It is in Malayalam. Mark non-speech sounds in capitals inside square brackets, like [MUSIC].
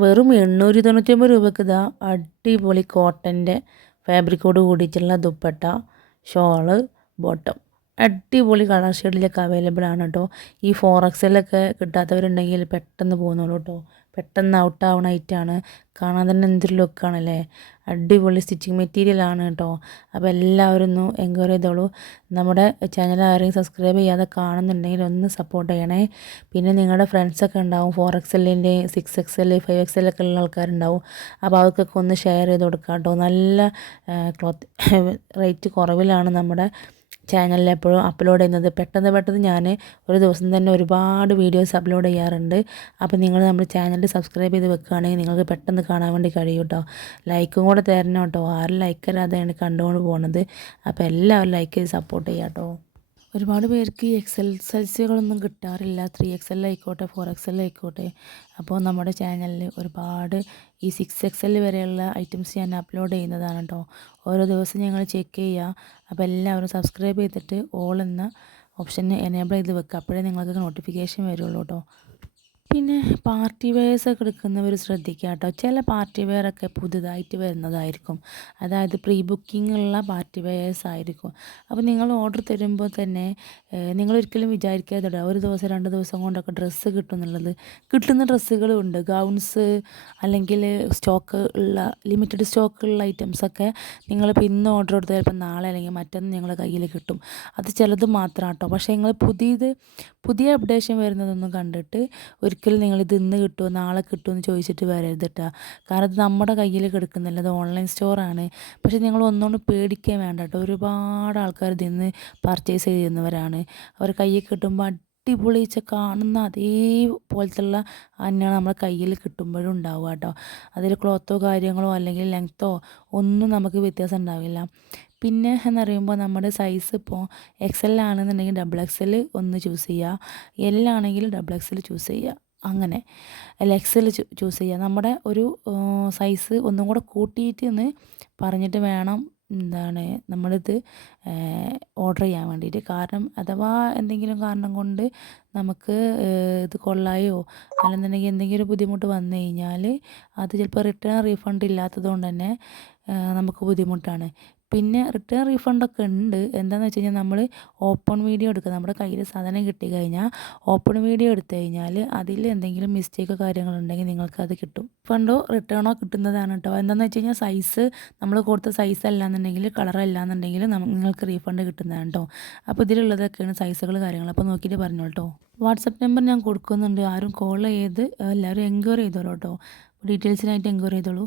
വെറും എണ്ണൂറ്റി തൊണ്ണൂറ്റൊമ്പത് രൂപയ്ക്ക് ഇതാ അടിപൊളി കോട്ടന്റെ ഫാബ്രിക്കോട് കൂടിയിട്ടുള്ള ദുപ്പട്ട ഷോൾ ബോട്ടം അടിപൊളി കളർ ഷെയ്ഡിലൊക്കെ അവൈലബിൾ ആണ് കേട്ടോ ഈ ഫോർ എക്സലൊക്കെ കിട്ടാത്തവരുണ്ടെങ്കിൽ പെട്ടെന്ന് പോകുന്നുള്ളൂ കേട്ടോ പെട്ടെന്ന് ഔട്ട് ആവണ ഐറ്റാണ് കാണാൻ തന്നെ എന്തൊരു ലുക്കാണല്ലേ അടിപൊളി സ്റ്റിച്ചിങ് മെറ്റീരിയൽ ആണ് കേട്ടോ അപ്പോൾ എല്ലാവരും ഒന്ന് എൻക്വയറി ചെയ്തോളൂ. നമ്മുടെ ചാനൽ ആരെയും സബ്സ്ക്രൈബ് ചെയ്യാതെ കാണുന്നുണ്ടെങ്കിൽ ഒന്ന് സപ്പോർട്ട് ചെയ്യണേ. പിന്നെ നിങ്ങളുടെ ഫ്രണ്ട്സൊക്കെ ഉണ്ടാവും. Four എക്സലിന്റെ six X L five X എല്ലൊക്കെ ഉള്ള ആൾക്കാരുണ്ടാവും. അപ്പോൾ അവർക്കൊക്കെ ഒന്ന് ഷെയർ ചെയ്ത് കൊടുക്കാം കേട്ടോ നല്ല ക്ലോത്ത് റേറ്റ് [LAUGHS] കുറവിലാണ് നമ്മുടെ ചാനലിൽ എപ്പോഴും അപ്ലോഡ് ചെയ്യുന്നത്. പെട്ടെന്ന് പെട്ടെന്ന് ഞാൻ ഒരു ദിവസം തന്നെ ഒരുപാട് വീഡിയോസ് അപ്ലോഡ് ചെയ്യാറുണ്ട്. അപ്പോൾ നിങ്ങൾ നമ്മുടെ ചാനൽ സബ്സ്ക്രൈബ് ചെയ്ത് വെക്കുകയാണെങ്കിൽ നിങ്ങൾക്ക് പെട്ടെന്ന് കാണാൻ വേണ്ടി കഴിയും കേട്ടോ ലൈക്കും കൂടെ തരണം കേട്ടോ ആരും ലൈക്ക് അല്ലാതെയാണ് കണ്ടുകൊണ്ട് പോകുന്നത് അപ്പോൾ എല്ലാവരും ലൈക്ക് ചെയ്ത് സപ്പോർട്ട് ചെയ്യാം കേട്ടോ ഒരുപാട് പേർക്ക് ഈ സെൽസികളൊന്നും കിട്ടാറില്ല. ത്രീ എക്സ് എൽ ആയിക്കോട്ടെ ഫോർ എക്സ് എൽ ആയിക്കോട്ടെ. അപ്പോൾ നമ്മുടെ ചാനലിൽ ഒരുപാട് ഈ സിക്സ് എക്സ് എൽ വരെയുള്ള ഐറ്റംസ് ഞാൻ അപ്ലോഡ് ചെയ്യുന്നതാണ് കേട്ടോ ഓരോ ദിവസം ഞങ്ങൾ ചെക്ക് ചെയ്യുക അപ്പോൾ എല്ലാവരും സബ്സ്ക്രൈബ് ചെയ്തിട്ട് ഓൾ എന്ന ഓപ്ഷൻ എനേബിൾ ചെയ്ത് വെക്കുക അപ്പോഴേ നിങ്ങൾക്ക് നോട്ടിഫിക്കേഷൻ വരുള്ളൂ കേട്ടോ പിന്നെ പാർട്ടി വെയേഴ്സൊക്കെ എടുക്കുന്നവർ ശ്രദ്ധിക്കുക കേട്ടോ ചില പാർട്ടി വെയറൊക്കെ പുതുതായിട്ട് വരുന്നതായിരിക്കും. അതായത് പ്രീ ബുക്കിംഗ് ഉള്ള പാർട്ടി വെയേഴ്സ് ആയിരിക്കും. അപ്പോൾ നിങ്ങൾ ഓർഡർ തരുമ്പോൾ തന്നെ നിങ്ങൾ ഒരിക്കലും വിചാരിക്കാതെ ഒരു ദിവസം രണ്ട് ദിവസം കൊണ്ടൊക്കെ ഡ്രസ്സ് കിട്ടും എന്നുള്ളത് കിട്ടുന്ന ഡ്രസ്സുകളുണ്ട് ഗൗൺസ് അല്ലെങ്കിൽ സ്റ്റോക്ക് ഉള്ള ലിമിറ്റഡ് സ്റ്റോക്ക് ഉള്ള ഐറ്റംസൊക്കെ നിങ്ങൾ ഇന്ന് ഓർഡർ കൊടുത്താൽ ചിലപ്പോൾ നാളെ അല്ലെങ്കിൽ മറ്റൊന്ന് നിങ്ങളുടെ കയ്യിൽ കിട്ടും. അത് ചിലത് മാത്രം കേട്ടോ പക്ഷേ നിങ്ങൾ പുതിയത് പുതിയ അപ്ഡേഷൻ വരുന്നതൊന്നും കണ്ടിട്ട് ഒരു ഒരിക്കലും ഇത് ഇന്ന് കിട്ടുമോ നാളെ കിട്ടുമോ എന്ന് ചോദിച്ചിട്ട് വരരുത് കേട്ടോ കാരണം ഇത് നമ്മുടെ കയ്യിൽ കിടക്കുന്നില്ല അത് ഓൺലൈൻ സ്റ്റോറാണ്. പക്ഷേ നിങ്ങൾ ഒന്നുകൊണ്ട് പേടിക്കാൻ വേണ്ട കേട്ടോ ഒരുപാട് ആൾക്കാർ ഇതിൽ നിന്ന് പർച്ചേസ് ചെയ്യുന്നവരാണ് അവർ കയ്യിൽ കിട്ടുമ്പോൾ അടിപൊളിച്ച കാണുന്ന അതേപോലത്തുള്ള തന്നെയാണ് നമ്മുടെ കയ്യിൽ കിട്ടുമ്പോഴും ഉണ്ടാവുക കേട്ടോ അതിൽ ക്ലോത്തോ കാര്യങ്ങളോ അല്ലെങ്കിൽ ലെങ്ത്തോ ഒന്നും നമുക്ക് വ്യത്യാസം ഉണ്ടാവില്ല. പിന്നെ എന്നറിയുമ്പോൾ നമ്മുടെ സൈസ് ഇപ്പോൾ എക്സ് എൽ ആണെന്നുണ്ടെങ്കിൽ ഡബിൾ എക്സ് എൽ ഒന്ന് ചൂസ് ചെയ്യുക എൽ ആണെങ്കിൽ ഡബിൾ എക്സ് എൽ ചൂസ് ചെയ്യുക അങ്ങനെ. അല്ല എക്സൽ ചൂസ് ചെയ്യുക നമ്മുടെ ഒരു സൈസ് ഒന്നും കൂടെ കൂട്ടിയിട്ട് ഒന്ന് പറഞ്ഞിട്ട് വേണം എന്താണ് നമ്മളിത് ഓർഡർ ചെയ്യാൻ വേണ്ടിയിട്ട്. കാരണം അഥവാ എന്തെങ്കിലും കാരണം കൊണ്ട് നമുക്ക് ഇത് കൊള്ളായോ? അല്ലെന്നുണ്ടെങ്കിൽ എന്തെങ്കിലും ബുദ്ധിമുട്ട് വന്നു കഴിഞ്ഞാൽ അത് ചിലപ്പോൾ റിട്ടേൺ റീഫണ്ട് ഇല്ലാത്തത് കൊണ്ട് തന്നെ നമുക്ക് ബുദ്ധിമുട്ടാണ്. പിന്നെ റിട്ടേൺ റീഫണ്ടൊക്കെ ഉണ്ട്. എന്താണെന്ന് വെച്ച് കഴിഞ്ഞാൽ നമ്മൾ ഓപ്പൺ വീഡിയോ എടുക്കുക. നമ്മുടെ കയ്യിൽ സാധനം കിട്ടി കഴിഞ്ഞാൽ ഓപ്പൺ വീഡിയോ എടുത്തു കഴിഞ്ഞാൽ അതിൽ എന്തെങ്കിലും മിസ്റ്റേക്കോ കാര്യങ്ങളുണ്ടെങ്കിൽ നിങ്ങൾക്ക് അത് കിട്ടും. ഫണ്ടോ റിട്ടേണോ കിട്ടുന്നതാണ് കേട്ടോ. എന്താണെന്ന് വെച്ച് കഴിഞ്ഞാൽ സൈസ് നമ്മൾ കൊടുത്ത സൈസ് അല്ലാന്നുണ്ടെങ്കിൽ കളർ അല്ലാന്നുണ്ടെങ്കിൽ നിങ്ങൾക്ക് റീഫണ്ട് കിട്ടുന്നതാണ് കേട്ടോ. അപ്പോൾ ഇതിലുള്ളതൊക്കെയാണ് സൈസുകൾ കാര്യങ്ങൾ. അപ്പോൾ നോക്കിയിട്ട് പറഞ്ഞു കേട്ടോ. വാട്സപ്പ് നമ്പർ ഞാൻ കൊടുക്കുന്നുണ്ട്. ആരും കോൾ ചെയ്ത് എല്ലാവരും എൻക്വയറി ചെയ്തോളൂ കേട്ടോ. ഡീറ്റെയിൽസിനായിട്ട് എൻക്വയറി ചെയ്തോളൂ.